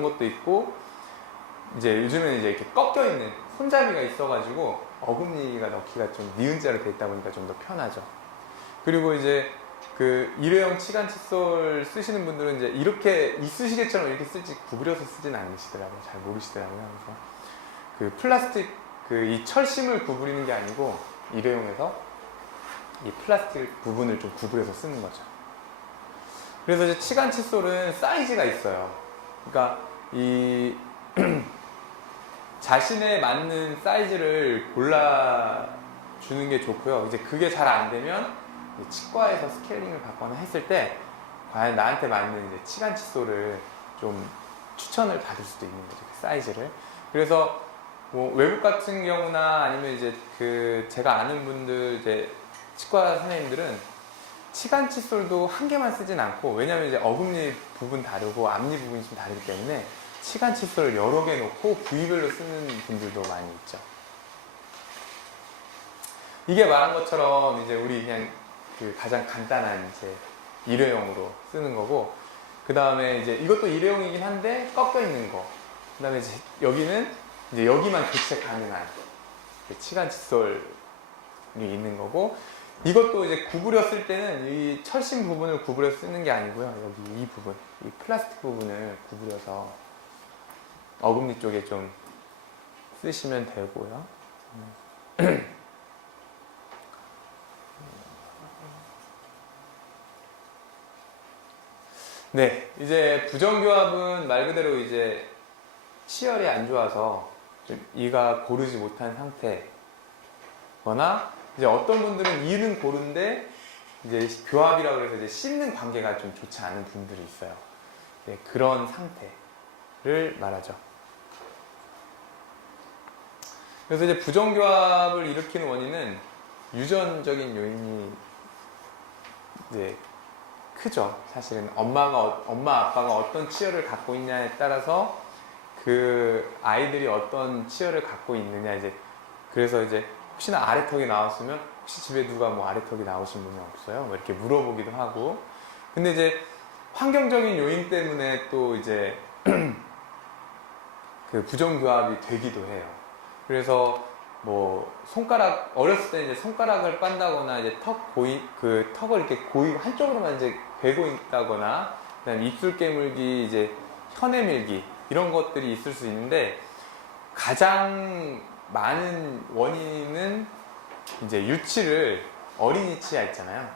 것도 있고, 이제 요즘에는 이제 이렇게 꺾여 있는 손잡이가 있어가지고 어금니가 넣기가 좀 니은자로 돼 있다 보니까 좀 더 편하죠. 그리고 이제 그 일회용 치간 칫솔 쓰시는 분들은 이제 이렇게 이쑤시개처럼 이렇게 쓸지 구부려서 쓰진 않으시더라고요. 잘 모르시더라고요. 그래서 그 플라스틱 이 철심을 구부리는 게 아니고 일회용에서 이 플라스틱 부분을 좀 구부려서 쓰는 거죠. 그래서 이제 치간 칫솔은 사이즈가 있어요. 그러니까 이 자신에 맞는 사이즈를 골라주는 게 좋고요. 이제 그게 잘 안 되면 치과에서 스케일링을 받거나 했을 때 과연 나한테 맞는 이제 치간 칫솔을 좀 추천을 받을 수도 있는 거죠. 그 사이즈를. 그래서 뭐 외국 같은 경우나 아니면 이제 제가 아는 분들 이제 치과 선생님들은 치간 칫솔도 한 개만 쓰진 않고, 왜냐면 이제 어금니 부분 다르고 앞니 부분이 좀 다르기 때문에 치간 칫솔을 여러 개 놓고 부위별로 쓰는 분들도 많이 있죠. 이게 말한 것처럼 이제 우리 그냥 그 가장 간단한 이제 일회용으로 쓰는 거고, 그 다음에 이제 이것도 일회용이긴 한데 꺾여 있는 거. 그 다음에 이제 여기는 이제 여기만 교체 가능한 치간 칫솔이 있는 거고, 이것도 이제 구부려 쓸 때는 이 철심 부분을 구부려 쓰는 게 아니고요. 여기 이 부분, 이 플라스틱 부분을 구부려서 어금니 쪽에 좀 쓰시면 되고요. 네, 이제 부정교합은 말 그대로 이제 치열이 안 좋아서 좀 이가 고르지 못한 상태거나, 이제 어떤 분들은 이는 고른데 이제 교합이라고 해서 이제 씹는 관계가 좀 좋지 않은 분들이 있어요. 네, 그런 상태를 말하죠. 그래서 이제 부정교합을 일으키는 원인은 유전적인 요인이 이제 크죠. 사실은 엄마 아빠가 어떤 치열을 갖고 있냐에 따라서 그 아이들이 어떤 치열을 갖고 있느냐, 이제 그래서 이제 혹시나 아래턱이 나왔으면 혹시 집에 누가 뭐 아래턱이 나오신 분이 없어요? 뭐 이렇게 물어보기도 하고. 근데 이제 환경적인 요인 때문에 또 이제 그 부정교합이 되기도 해요. 그래서 뭐 손가락, 어렸을 때 이제 손가락을 빤다거나 이제 그 턱을 이렇게 고이 한쪽으로만 이제 베고 있다거나, 그다음에 입술 깨물기, 이제 혀내 밀기, 이런 것들이 있을 수 있는데, 가장 많은 원인은 이제 유치를, 어린이 치아 있잖아요.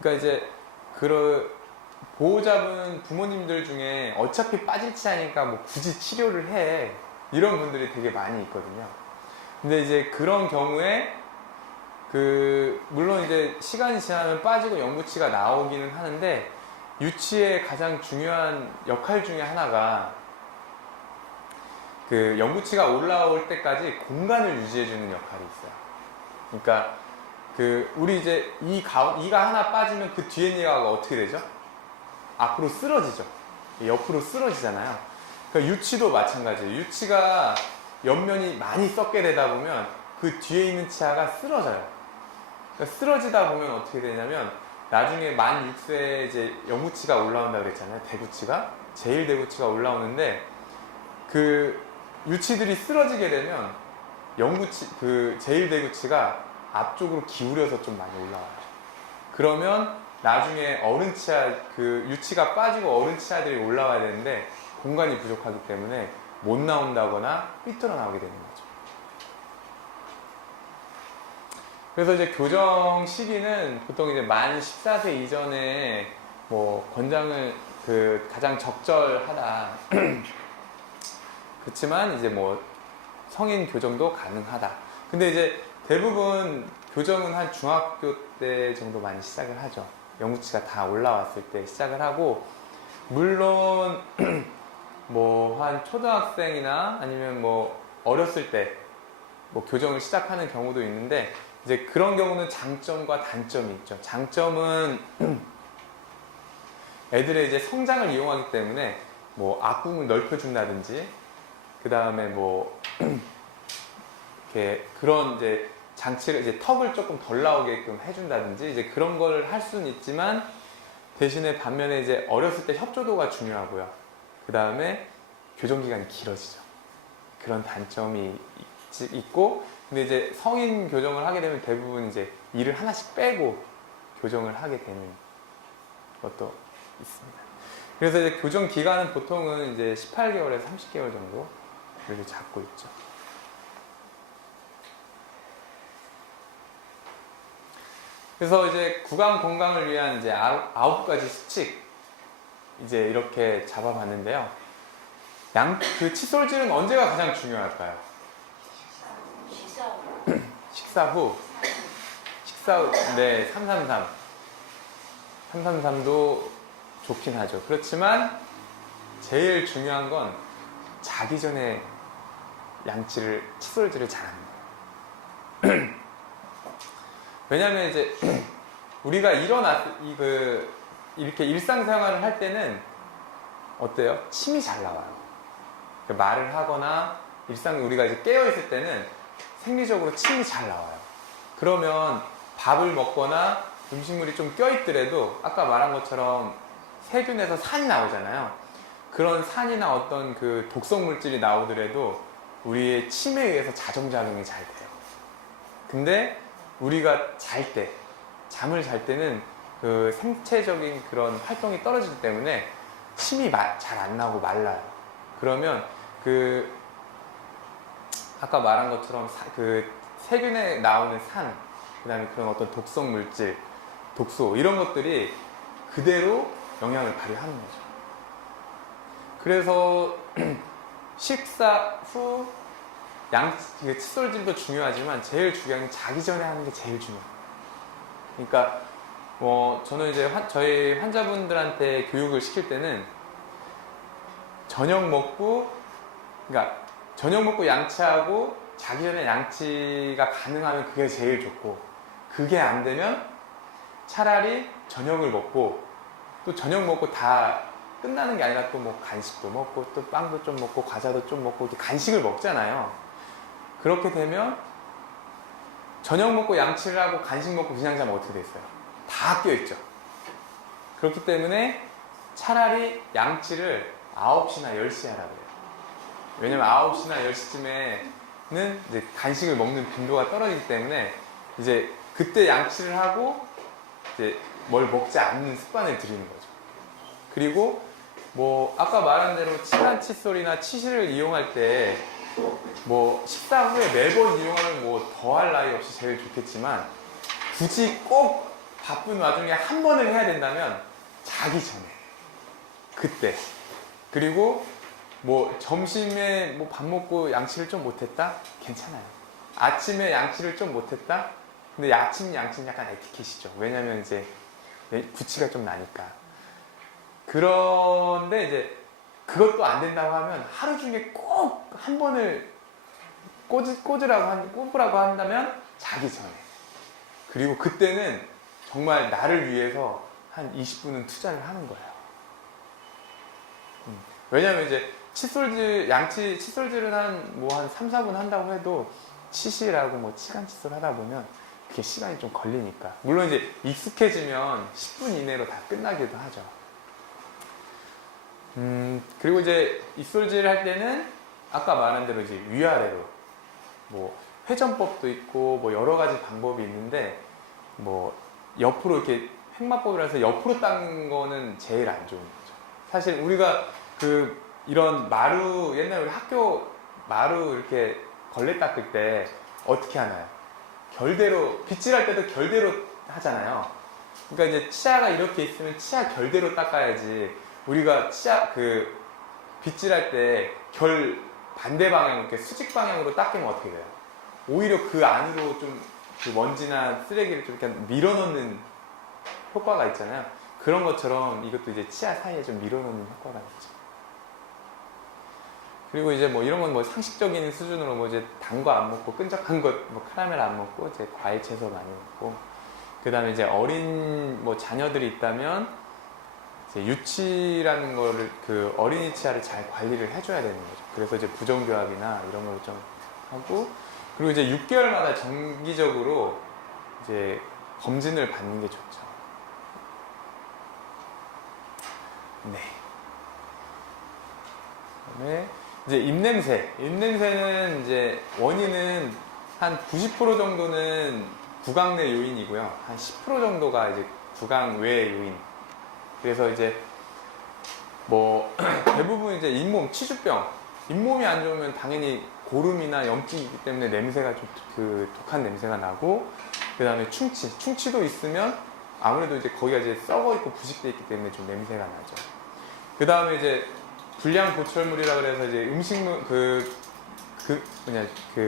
그러니까 이제 보호자분 부모님들 중에 어차피 빠질 치아니까 뭐 굳이 치료를 해, 이런 분들이 되게 많이 있거든요. 근데 이제 그런 경우에 물론 이제 시간이 지나면 빠지고 영구치가 나오기는 하는데, 유치의 가장 중요한 역할 중에 하나가 그 영구치가 올라올 때까지 공간을 유지해주는 역할이 있어요. 그러니까 우리 이제 이가 하나 빠지면 그 뒤에 있는 이가 어떻게 되죠? 앞으로 쓰러지죠. 옆으로 쓰러지잖아요. 그러니까 유치도 마찬가지예요. 유치가 옆면이 많이 썩게 되다 보면 그 뒤에 있는 치아가 쓰러져요. 그러니까 쓰러지다 보면 어떻게 되냐면, 나중에 만 6세에 이제 영구치가 올라온다고 그랬잖아요. 대구치가, 제일 대구치가 올라오는데, 그 유치들이 쓰러지게 되면 제일 대구치가 앞쪽으로 기울여서 좀 많이 올라와요. 그러면 나중에 어른 치아, 유치가 빠지고 어른 치아들이 올라와야 되는데 공간이 부족하기 때문에 못 나온다거나 삐뚤어 나오게 되는 거죠. 그래서 이제 교정 시기는 보통 이제 만 14세 이전에 뭐 권장을 가장 적절하다. 그렇지만 이제 뭐 성인 교정도 가능하다. 근데 이제 대부분 교정은 한 중학교 때 정도 많이 시작을 하죠. 영구치가 다 올라왔을 때 시작을 하고, 물론 뭐 한 초등학생이나 아니면 뭐 어렸을 때 뭐 교정을 시작하는 경우도 있는데, 이제 그런 경우는 장점과 단점이 있죠. 장점은 애들의 이제 성장을 이용하기 때문에 뭐 앞궁을 넓혀준다든지, 그 다음에 뭐 이렇게 그런 이제 장치를, 이제 턱을 조금 덜 나오게끔 해준다든지, 이제 그런 걸 할 수는 있지만, 대신에 반면에 이제 어렸을 때 협조도가 중요하고요. 그 다음에 교정 기간이 길어지죠. 그런 단점이 있고, 근데 이제 성인 교정을 하게 되면 대부분 이제 이를 하나씩 빼고 교정을 하게 되는 것도 있습니다. 그래서 이제 교정 기간은 보통은 이제 18개월에서 30개월 정도 이렇게 잡고 있죠. 그래서 이제 구강 건강을 위한 이제 9가지 수칙 이제 이렇게 잡아봤는데요. 칫솔질은 언제가 가장 중요할까요? 식사 후. 네, 333도 좋긴 하죠. 그렇지만 제일 중요한 건 자기 전에 칫솔질을 잘합니다. 왜냐면 이제 우리가 이렇게 일상생활을 할 때는 어때요? 침이 잘 나와요. 말을 하거나 우리가 이제 깨어있을 때는 생리적으로 침이 잘 나와요. 그러면 밥을 먹거나 음식물이 좀 껴있더라도 아까 말한 것처럼 세균에서 산이 나오잖아요. 그런 산이나 어떤 그 독성 물질이 나오더라도 우리의 침에 의해서 자정작용이 잘 돼요. 근데 우리가 잠을 잘 때는 그 생체적인 그런 활동이 떨어지기 때문에 침이 잘 안 나고 말라요. 그러면 그 아까 말한 것처럼 그 세균에 나오는 산, 그 다음에 그런 어떤 독성 물질, 독소 이런 것들이 그대로 영향을 발휘하는 거죠. 그래서 식사 후 칫솔질도 중요하지만 제일 중요한 게 자기 전에 하는 게 제일 중요해요. 그러니까 저는 이제 저희 환자분들한테 교육을 시킬 때는 저녁 먹고 양치하고 자기 전에 양치가 가능하면 그게 제일 좋고, 그게 안 되면 차라리 저녁을 먹고, 또 저녁 먹고 다 끝나는 게 아니라 또 뭐 간식도 먹고 또 빵도 좀 먹고 과자도 좀 먹고 이렇게 간식을 먹잖아요. 그렇게 되면 저녁 먹고 양치를 하고 간식 먹고 그냥 자면 어떻게 됐어요? 다 껴있죠. 그렇기 때문에 차라리 양치를 9시나 10시에 하라고 해요. 왜냐면 9시나 10시쯤에는 이제 간식을 먹는 빈도가 떨어지기 때문에 이제 그때 양치를 하고 이제 뭘 먹지 않는 습관을 들이는 거죠. 그리고 뭐 아까 말한 대로 치간 칫솔이나 치실을 이용할 때 뭐 식사 후에 매번 이용하면 뭐 더할 나위 없이 제일 좋겠지만, 굳이 꼭 바쁜 와중에 한 번을 해야 된다면 자기 전에, 그때. 그리고 뭐 점심에 뭐 밥 먹고 양치를 좀 못했다? 괜찮아요. 아침에 양치를 좀 못했다? 근데 아침 양치는 약간 에티켓이죠. 왜냐면 이제 구취가 좀 나니까. 그런데 이제 그것도 안 된다고 하면 하루 중에 꼭 한 번을 꼽으라고 한다면 자기 전에. 그리고 그때는 정말 나를 위해서 한 20분은 투자를 하는 거예요. 왜냐면 이제 칫솔질은 한 3, 4분 한다고 해도 치실하고 뭐 치간 칫솔 하다 보면 그게 시간이 좀 걸리니까. 물론 이제 익숙해지면 10분 이내로 다 끝나기도 하죠. 그리고 이제 입솔질을 할 때는 아까 말한 대로 이제 위아래로 뭐 회전법도 있고 뭐 여러 가지 방법이 있는데, 뭐 옆으로 이렇게 횡마법이라서 옆으로 닦는 거는 제일 안 좋은 거죠. 사실 우리가 이런 옛날에 우리 학교 마루 이렇게 걸레 닦을 때 어떻게 하나요? 결대로, 빗질할 때도 결대로 하잖아요. 그러니까 이제 치아가 이렇게 있으면 치아 결대로 닦아야지, 우리가 빗질할 때 반대 방향, 이렇게 수직 방향으로 닦이면 어떻게 돼요? 오히려 그 안으로 좀 먼지나 쓰레기를 좀 이렇게 밀어넣는 효과가 있잖아요. 그런 것처럼 이것도 이제 치아 사이에 좀 밀어넣는 효과가 있죠. 그리고 이제 뭐 이런 건 뭐 상식적인 수준으로 뭐 이제 단 거 안 먹고, 끈적한 것, 뭐 카라멜 안 먹고, 이제 과일 채소 많이 먹고, 그 다음에 이제 어린 뭐 자녀들이 있다면 유치라는 거를, 어린이 치아를 잘 관리를 해줘야 되는 거죠. 그래서 이제 부정교합이나 이런 걸 좀 하고, 그리고 이제 6개월마다 정기적으로 이제 검진을 받는 게 좋죠. 네. 그다음에 이제 입냄새는 이제 원인은 한 90% 정도는 구강 내 요인이고요. 한 10% 정도가 이제 구강 외 요인. 그래서 이제 뭐 대부분 이제 치주병, 잇몸이 안 좋으면 당연히 고름이나 염증이 있기 때문에 냄새가 좀 독한 냄새가 나고, 그 다음에 충치도 있으면 아무래도 이제 거기가 이제 썩어 있고 부식돼 있기 때문에 좀 냄새가 나죠. 그 다음에 이제 불량 보철물이라 그래서 이제 음식물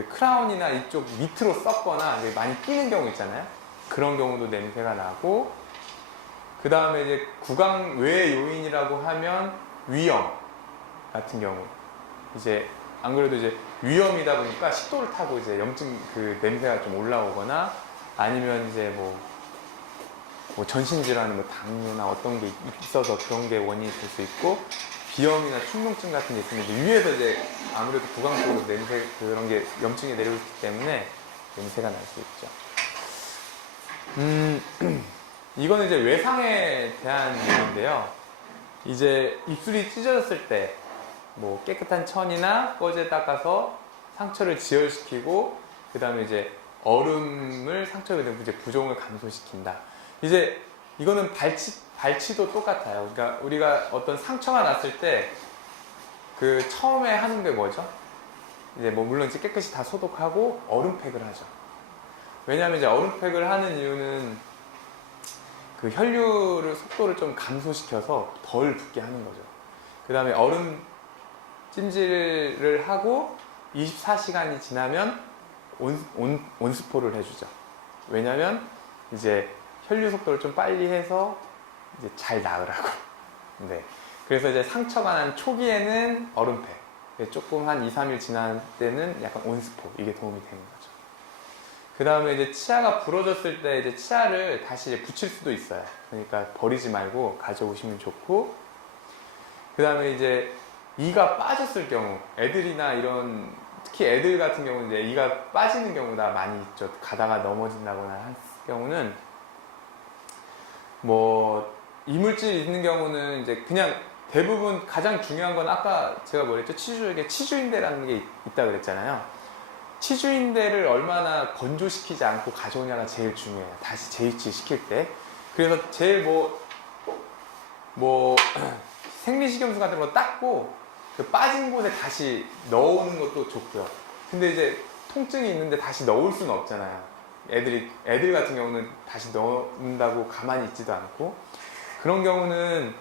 크라운이나 이쪽 밑으로 썩거나 많이 끼는 경우 있잖아요. 그런 경우도 냄새가 나고, 그 다음에 이제 구강 외 요인이라고 하면 위염 같은 경우, 이제 안 그래도 이제 위염이다 보니까 식도를 타고 이제 냄새가 좀 올라오거나, 아니면 이제 뭐 전신질환, 뭐 당뇨나 어떤 게 있어서 그런 게 원인이 될 수 있고, 비염이나 충농증 같은 게 있으면 이제 위에서 이제 아무래도 구강 쪽으로 그런 게 염증이 내려오기 때문에 냄새가 날 수 있죠. 이거는 이제 외상에 대한 얘기인데요. 이제 입술이 찢어졌을 때, 뭐 깨끗한 천이나 꺼지에 닦아서 상처를 지혈시키고, 그 다음에 이제 얼음을 상처에 든 이제 부종을 감소시킨다. 이제 이거는 발치도 똑같아요. 그러니까 우리가 어떤 상처가 났을 때, 그 처음에 하는 게 뭐죠? 이제 뭐 물론 이제 깨끗이 다 소독하고 얼음팩을 하죠. 왜냐하면 이제 얼음팩을 하는 이유는 그 혈류를 속도를 좀 감소시켜서 덜 붓게 하는 거죠. 그 다음에 얼음 찜질을 하고 24시간이 지나면 온수포를 해주죠. 왜냐하면 이제 혈류 속도를 좀 빨리 해서 이제 잘 나으라고. 네. 그래서 이제 상처가 난 초기에는 얼음팩, 조금 한 2, 3일 지난 때는 약간 온수포, 이게 도움이 되는 거죠. 그 다음에 이제 치아가 부러졌을 때 이제 치아를 다시 이제 붙일 수도 있어요. 그러니까 버리지 말고 가져오시면 좋고, 그 다음에 이제 이가 빠졌을 경우, 애들이나 이런, 특히 애들 같은 경우는 이제 이가 빠지는 경우가 많이 있죠. 가다가 넘어진다거나 할 경우는, 뭐, 이물질이 있는 경우는 이제 그냥 대부분 가장 중요한 건 아까 제가 뭐랬죠? 치주인대라는 게 있다 그랬잖아요. 치주인대를 얼마나 건조시키지 않고 가져오냐가 제일 중요해요. 다시 재위치 시킬 때. 그래서 제일 생리식염수 같은 거 닦고 그 빠진 곳에 다시 넣어오는 것도 좋고요. 근데 이제 통증이 있는데 다시 넣을 수는 없잖아요. 애들 같은 경우는 다시 넣는다고 가만히 있지도 않고, 그런 경우는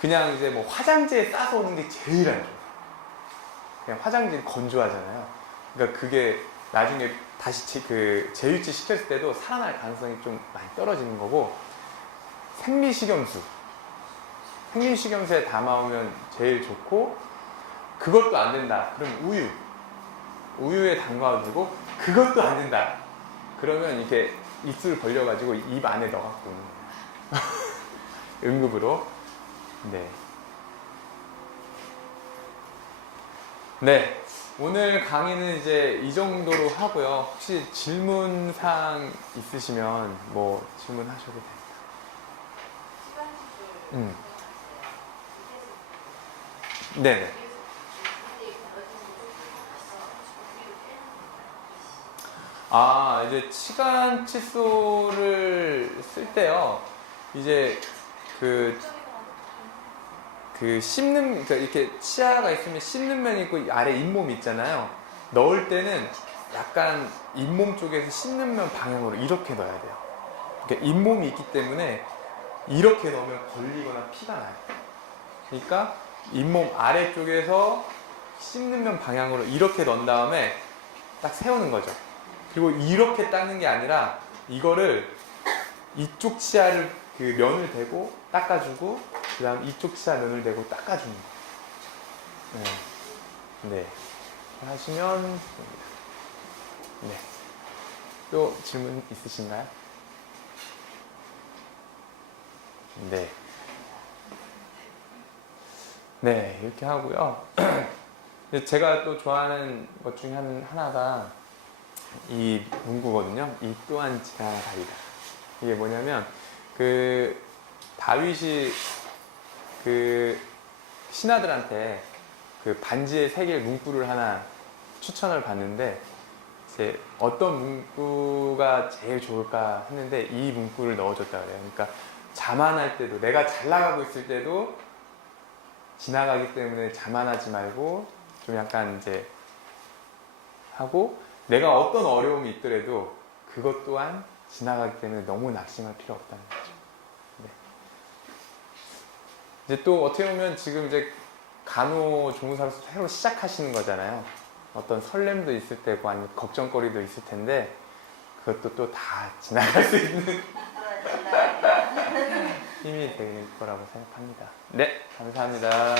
그냥 이제 뭐 화장지에 싸서 오는 게 제일 안 좋아요. 그냥 화장지 건조하잖아요. 그러니까 그게 나중에 다시 재유치 시켰을 때도 살아날 가능성이 좀 많이 떨어지는 거고, 생리식염수에 담아오면 제일 좋고, 그것도 안 된다. 그럼 우유에 담가가지고 그것도 안 된다. 그러면 이렇게 입술 벌려가지고 입 안에 넣어갖고 오는 거예요. 응급으로. 네. 네. 오늘 강의는 이제 이 정도로 하고요. 혹시 질문사항 있으시면 뭐 질문하셔도 됩니다. 네네. 이제 치간 칫솔을 쓸 때요. 이제 그러니까 이렇게 치아가 있으면 씹는 면이 있고 아래 잇몸이 있잖아요. 넣을 때는 약간 잇몸 쪽에서 씹는 면 방향으로 이렇게 넣어야 돼요. 그러니까 잇몸이 있기 때문에 이렇게 넣으면 걸리거나 피가 나요. 그러니까 잇몸 아래쪽에서 씹는 면 방향으로 이렇게 넣은 다음에 딱 세우는 거죠. 그리고 이렇게 닦는 게 아니라 이거를 이쪽 치아를 그 면을 대고 닦아주고, 그 다음 이쪽 치아 면을 대고 닦아주는 거예요. 네. 하시면 됩니다. 네. 또 질문 있으신가요? 네. 네, 이렇게 하고요. 제가 또 좋아하는 것 중에 하나가 이 문구거든요. 이 또한 지나가리라. 이게 뭐냐면, 다윗이 신하들한테 반지에 새길 문구를 하나 추천을 받는데, 이제 어떤 문구가 제일 좋을까 했는데 이 문구를 넣어줬다 그래요. 그러니까 자만할 때도, 내가 잘 나가고 있을 때도 지나가기 때문에 자만하지 말고 좀 약간 이제 하고, 내가 어떤 어려움이 있더라도 그것 또한 지나가기 때문에 너무 낙심할 필요 없다는 거죠. 네. 이제 또 어떻게 보면 지금 이제 간호조무사로서 새로 시작하시는 거잖아요. 어떤 설렘도 있을 테고 아니면 걱정거리도 있을 텐데 그것도 또 다 지나갈 수 있는 힘이 될 거라고 생각합니다. 네, 감사합니다.